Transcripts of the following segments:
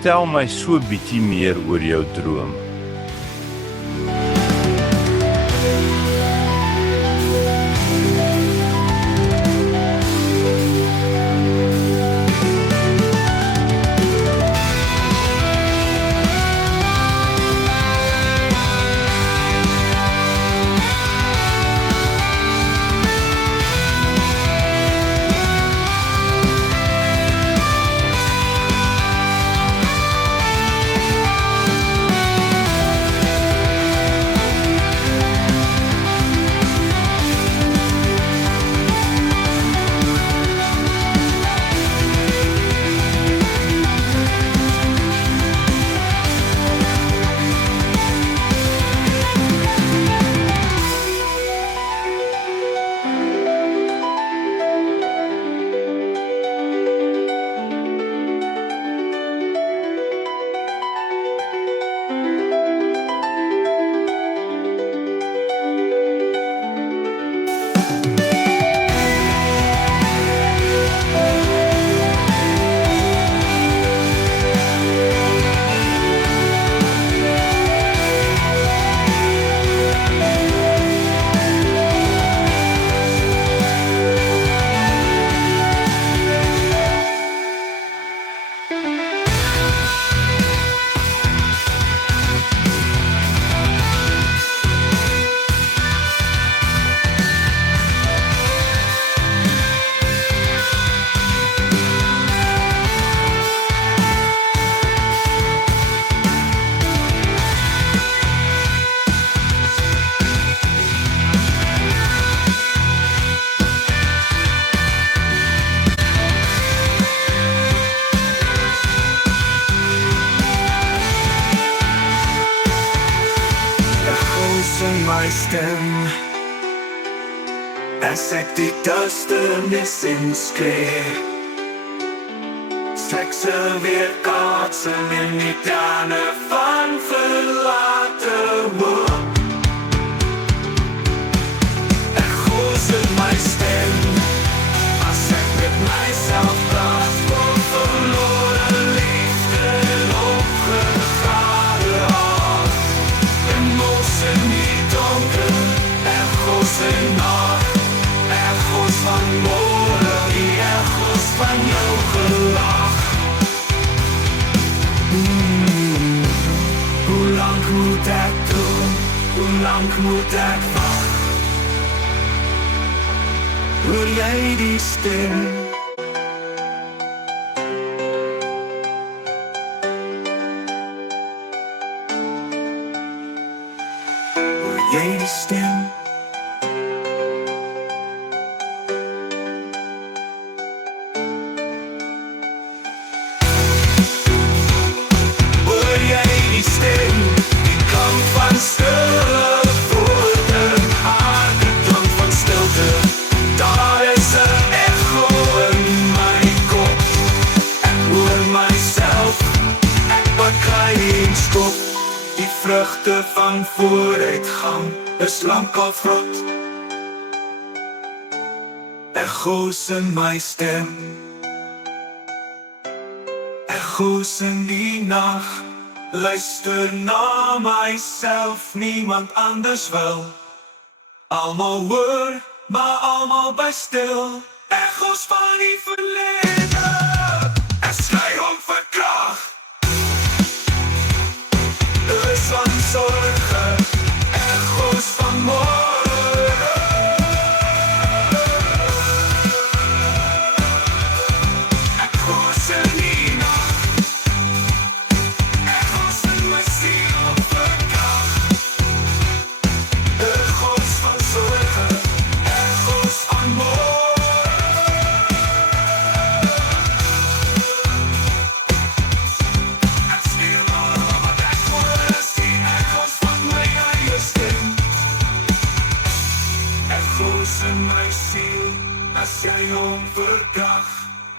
Vertel my so bietjie meer oor jou droom. In my stem as ek die duisternis inskree, sekse weerkaatsing in die trane van verlate hoop. Ek hoes in my stem as ek met myself praat voor verlore liefde en opgegane hart. Emoos in die donker, echo's in nacht, echo's van môre, die echo's van jou gelach. Hoe lang moet ek doen, hoe lang moet ek wacht? Hoor jy die stem? Jy die stem. Hoor jy die stem? Die klank van stille woorde, aan die klank van stilte. Daar is 'n echo in my kop. Ek hoor myself, ek baklei in skop. Die vrugte van vooruitgang is lankal vrot. Echo's in my stem, echo's in die nacht. Luister na myself, niemand anders wil. Almal hoor, maar almal by stil. Echo's van die verlede, ek skree om vir krag. Is van zorge, echo's van môre. Echo's in die nacht, echo's in my ziel verkracht. Echo's van zorge, echo's van môre. Ek speel al wat ek hoor is die echo's van my eie stem. Echo's in my ziel, as jy hom verkrag.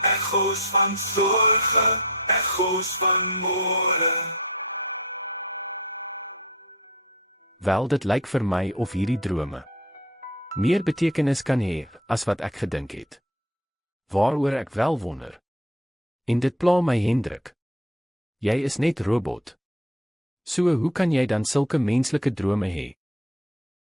Echo's van zorge, echo's van môre. Wel, dit lyk vir my of hierdie drome meer betekenis kan hê as wat ek gedink het. Waaroor ek wel wonder. En dit pla my Hendrik. Jy is net robot. So hoe kan jy dan sulke menslike drome hê?